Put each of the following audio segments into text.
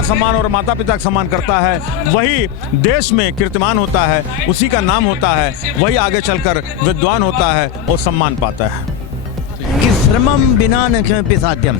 का सम्मान और माता पिता का सम्मान करता है वही देश में कीर्तिमान होता है, उसी का नाम होता है, वही आगे चलकर विद्वान होता है और सम्मान पाता है। कि श्रमम बिना न किमपि साध्यम,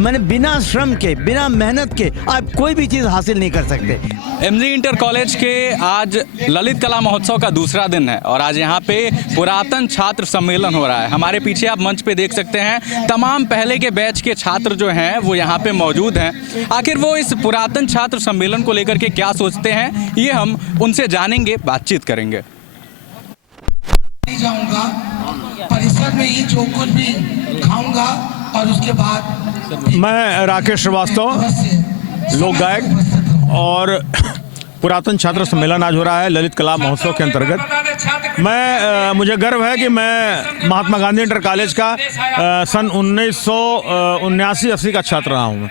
मैंने बिना श्रम के, बिना मेहनत के आप कोई भी चीज़ हासिल नहीं कर सकते। एमजी इंटर कॉलेज के आज ललित कला महोत्सव का दूसरा दिन है और आज यहाँ पे पुरातन छात्र सम्मेलन हो रहा है। हमारे पीछे आप मंच पे देख सकते हैं तमाम पहले के बैच के छात्र जो हैं वो यहाँ पे मौजूद हैं। आखिर वो इस पुरातन छात्र सम्मेलन को लेकर के क्या सोचते हैं ये हम उनसे जानेंगे, बातचीत करेंगे। जाऊंगा परिसर में ही जो कुछ भी खाऊंगा और उसके बाद मैं राकेश श्रीवास्तव, लोक गायक, और पुरातन छात्र सम्मेलन आज हो रहा है ललित कला महोत्सव के अंतर्गत। मुझे गर्व है कि मैं महात्मा गांधी इंटर कॉलेज का सन 1979-80 का छात्र रहा हूँ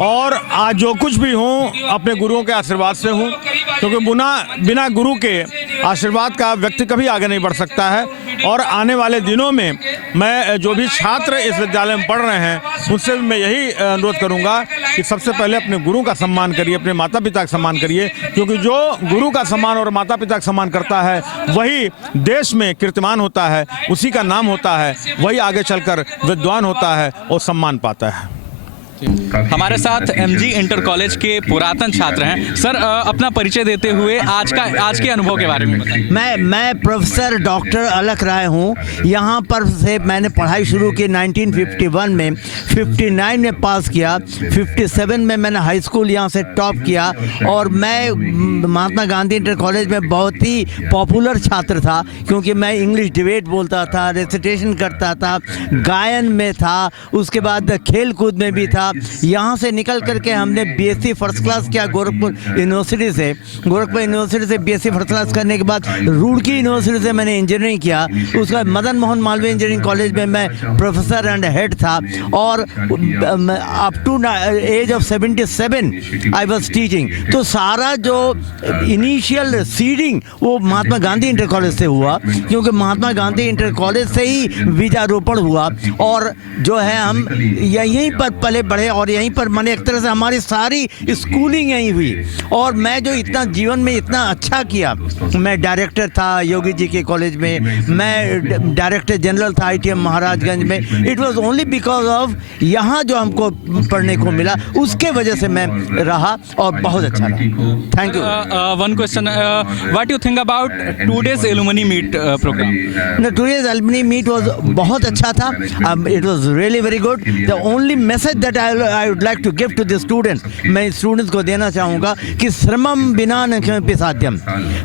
और आज जो कुछ भी हूँ अपने गुरुओं के आशीर्वाद से हूँ, क्योंकि बिना गुरु के आशीर्वाद का व्यक्ति कभी आगे नहीं बढ़ सकता है। और आने वाले दिनों में मैं जो भी छात्र इस विद्यालय में पढ़ रहे हैं उनसे भी मैं यही अनुरोध करूंगा कि सबसे पहले अपने गुरु का सम्मान करिए, अपने माता पिता का सम्मान करिए, क्योंकि जो गुरु का सम्मान और माता पिता का सम्मान करता है वही देश में कीर्तिमान होता है, उसी का नाम होता है, वही आगे चलकर विद्वान होता है और सम्मान पाता है। हमारे साथ एमजी इंटर कॉलेज के पुरातन छात्र हैं। सर, अपना परिचय देते हुए आज के अनुभव के बारे में बताइए। मैं प्रोफेसर डॉक्टर अलख राय हूँ। यहाँ पर से मैंने पढ़ाई शुरू की 1951 में, 59 में पास किया, 57 में मैंने हाई स्कूल यहाँ से टॉप किया और मैं महात्मा गांधी इंटर कॉलेज में बहुत ही पॉपुलर छात्र था, क्योंकि मैं इंग्लिश डिबेट बोलता था, रेसिटेशन करता था, गायन में था, उसके बाद खेल कूद में भी था। यहाँ से निकल करके हमने बीएससी फर्स्ट क्लास किया गोरखपुर यूनिवर्सिटी से बीएससी फर्स्ट क्लास करने के बाद रुड़की यूनिवर्सिटी से मैंने इंजीनियरिंग किया। उसके बाद मदन मोहन मालवीय इंजीनियरिंग कॉलेज में मैं प्रोफेसर एंड हेड था और up to age of 77 I was teaching. तो सारा जो इनिशियल सीडिंग वो महात्मा गांधी इंटर कॉलेज से हुआ, क्योंकि महात्मा गांधी इंटर कॉलेज से ही बीजारोपण हुआ और जो है हम यहीं पर पले बढ़े और यहीं पर मैंने एक तरह से हमारी सारी स्कूलिंग यहीं हुई। और मैं जो इतना जीवन में इतना अच्छा किया, मैं डायरेक्टर था योगी जी के कॉलेज में, मैं डायरेक्टर जनरल था ITM महाराजगंज में। It was only because of यहाँ जो हमको पढ़ने को मिला उसके वजह से मैं रहा और बहुत अच्छा रहा। Thank you. One question, what you think about today's alumni meet programme? Today's alumni meet was बहुत अच्छा था। It was really very good. The only message that I would like to give to the students, मैं students को देना चाहूँगा कि श्रमम बिना न किमपि साध्यम,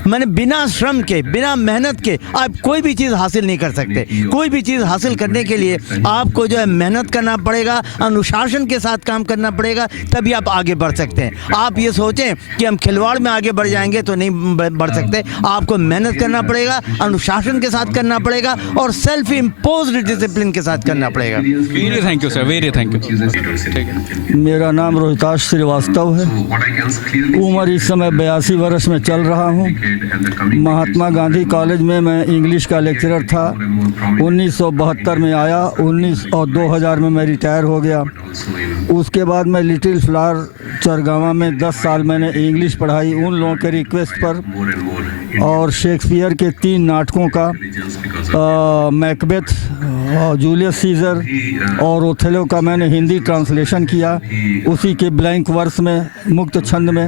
मैंने बिना श्रम के, बिना मेहनत के आप कोई भी चीज़ हासिल नहीं कर सकते। कोई भी चीज़ हासिल करने के लिए आपको जो है मेहनत करना पड़ेगा, अनुशासन के साथ काम करना पड़ेगा, तभी आप आगे बढ़ सकते हैं। आप ये सोचें कि हम खिलवाड़ में आगे बढ़ जाएंगे तो नहीं बढ़ सकते। आपको मेहनत करना पड़ेगा, अनुशासन के साथ करना पड़ेगा और सेल्फ इम्पोज्ड डिसिप्लिन के साथ करना पड़ेगा। Very thank you sir, very thank you. मेरा नाम रोहिताश श्रीवास्तव है। उम्र इस समय 82 वर्ष में चल रहा हूँ। महात्मा गांधी कॉलेज में मैं इंग्लिश का लेक्चरर था। 1972 में आया, 2000 में मैं रिटायर हो गया। उसके बाद मैं लिटिल फ्लावर चरगावा में 10 साल मैंने इंग्लिश पढ़ाई उन लोगों के रिक्वेस्ट पर, और शेक्सपियर के 3 नाटकों का, मैकबेथ, जूलियस सीजर और ओथेलो का मैंने हिंदी ट्रांसलेशन किया। उसी के ब्लैंक वर्स में, मुक्त छंद में।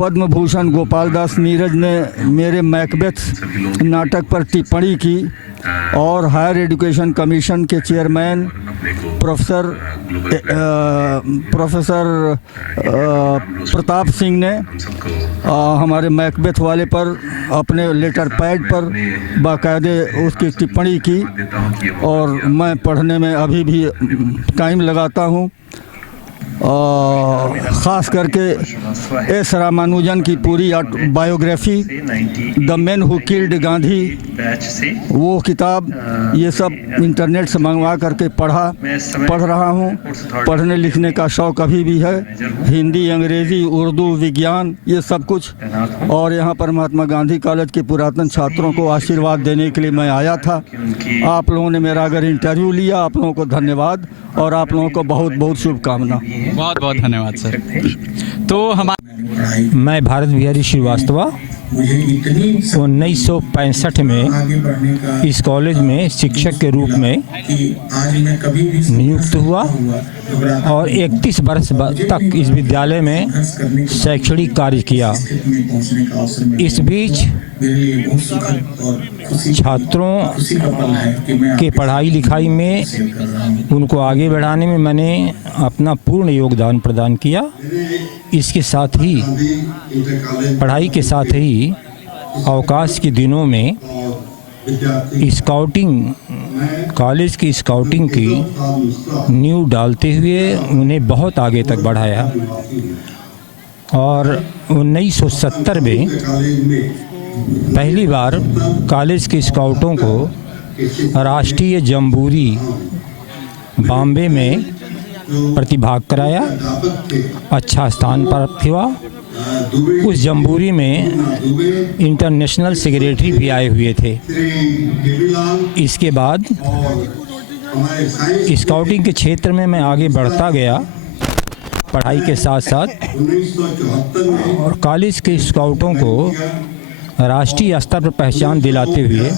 पद्म भूषण गोपाल दास नीरज ने मेरे मैकबेथ नाटक पर टिप्पणी की और हायर एजुकेशन कमीशन के चेयरमैन प्रोफेसर प्रताप सिंह ने हमारे मैकबेथ वाले पर अपने लेटर पैड पर बाकायदे उसकी टिप्पणी की और मैं पढ़ने में अभी भी टाइम लगाता हूँ। ख़ास करके एस रामानुजन की पूरी biography, the man who killed Gandhi, वो किताब, ये सब इंटरनेट से मंगवा करके पढ़ रहा हूँ। पढ़ने लिखने का शौक़ अभी भी है, हिंदी, अंग्रेज़ी, उर्दू, विज्ञान, ये सब कुछ। और यहाँ पर महात्मा गांधी कॉलेज के पुरातन छात्रों को आशीर्वाद देने के लिए मैं आया था। आप लोगों ने मेरा अगर इंटरव्यू लिया, आप लोगों को धन्यवाद और आप लोगों को बहुत बहुत शुभकामना। बहुत बहुत धन्यवाद। धन्यवाद सर। तो हमारे मैं भारत बिहारी श्रीवास्तव 1965 में इस कॉलेज में शिक्षक के रूप में नियुक्त हुआ और 31 वर्ष तक इस विद्यालय में शैक्षणिक कार्य किया। इस बीच छात्रों के पढ़ाई लिखाई में उनको आगे बढ़ाने में मैंने अपना पूर्ण योगदान प्रदान किया। इसके साथ ही पढ़ाई के साथ ही अवकाश के दिनों में स्काउटिंग कॉलेज की स्काउटिंग की नींव डालते हुए उन्हें बहुत आगे तक बढ़ाया और 1970 में पहली बार कॉलेज के स्काउटों को राष्ट्रीय जम्बूरी बॉम्बे में प्रतिभाग कराया। अच्छा स्थान प्राप्त हुआ। उस जम्बूरी में इंटरनेशनल सेक्रेटरी भी आए हुए थे। इसके बाद स्काउटिंग के क्षेत्र में मैं आगे बढ़ता गया पढ़ाई के साथ साथ, और कॉलेज के स्काउटों को राष्ट्रीय स्तर पर पहचान दिलाते हुए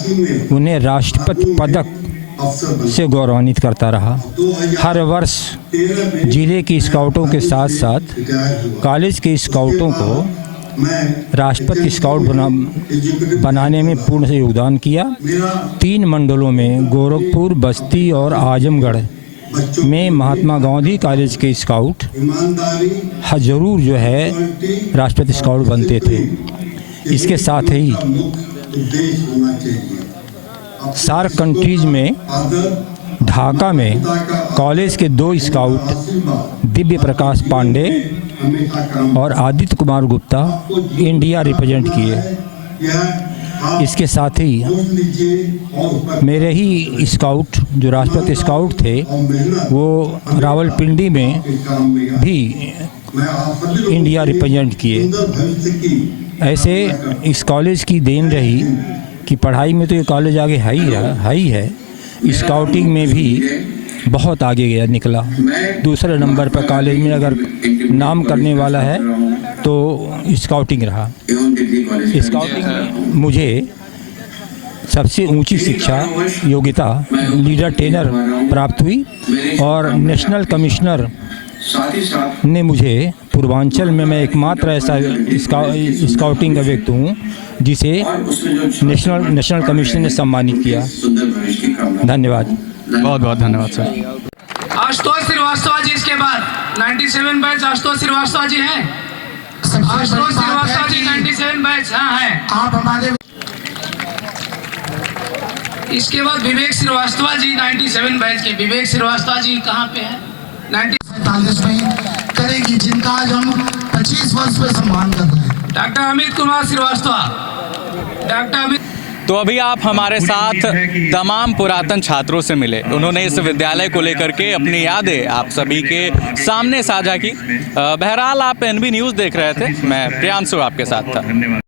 उन्हें राष्ट्रपति पदक से गौरवान्वित करता रहा। हर वर्ष जिले के स्काउटों के साथ साथ कॉलेज के स्काउटों को राष्ट्रपति स्काउट बनाने में पूर्ण योगदान किया। 3 मंडलों में गोरखपुर, बस्ती और आजमगढ़ में महात्मा गांधी कॉलेज के स्काउट जरूर जो है राष्ट्रपति स्काउट बनते थे। इसके साथ ही सार्क कंट्रीज में ढाका में कॉलेज के 2 स्काउट दिव्य प्रकाश पांडे और आदित्य कुमार गुप्ता इंडिया रिप्रेजेंट किए। इसके साथ ही मेरे ही स्काउट जो राष्ट्रपति स्काउट थे वो रावलपिंडी में भी इंडिया रिप्रेजेंट किए। ऐसे इस कॉलेज की देन रही कि पढ़ाई में तो ये कॉलेज आगे है ही है, स्काउटिंग में भी बहुत आगे गया निकला। दूसरे नंबर पर कॉलेज में अगर नाम करने वाला है तो स्काउटिंग रहा। स्काउटिंग में मुझे सबसे ऊंची शिक्षा योग्यता लीडर ट्रेनर प्राप्त हुई और नेशनल कमिश्नर ने मुझे पूर्वांचल में, मैं एकमात्र ऐसा स्काउटिंग का व्यक्ति हूँ जिसे नेशनल कमिश्नर ने सम्मानित किया। धन्यवाद। बहुत बहुत धन्यवाद सर। आशुतोष श्रीवास्तव जी इसके बाद 97 बैच आशुतोष श्रीवास्तव जी हैं। आशुतोष श्रीवास्तव जी 97 बैच हाँ है आप हमारे। इसके बाद विवेक श्रीवास्तव जी 97 बैच के। विवेक श्रीवास्तव जी कहाँ पे हैं? 47 में करेगी जिनका आज हम 25 वर्ष पे सम्मान कर रहे हैं। डॉक्टर अमित कुमार श्रीवास्तव। डॉक्टर अमित। तो अभी आप हमारे साथ तमाम पुरातन छात्रों से मिले। उन्होंने इस विद्यालय को लेकर के अपनी यादें आप सभी के सामने साझा की। बहरहाल आप NB न्यूज़ देख रहे थे, मैं प्रियांशु आपके साथ था।